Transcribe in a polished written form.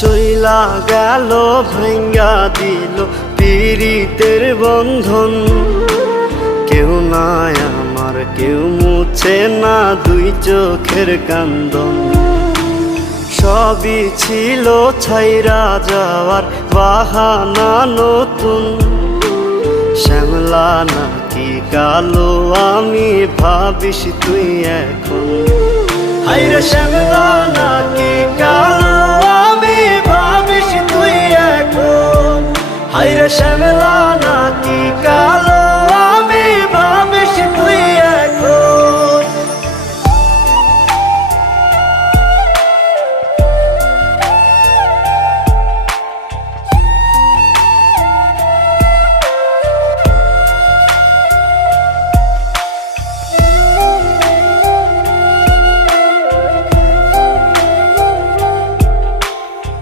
চইলা গেল ভাঙ্গা দিল পীড়িতের বন্ধন। কেউ নাই আমার, কেউ মুছে না দুই চোখের কান্দন। সবই ছিল ছাইরা যাওয়ার বাহানা নতুন। শ্যামলা নাকি কালো আমি ভাবিস তুই এখন। হায়রে শ্যামলা নাকি কালো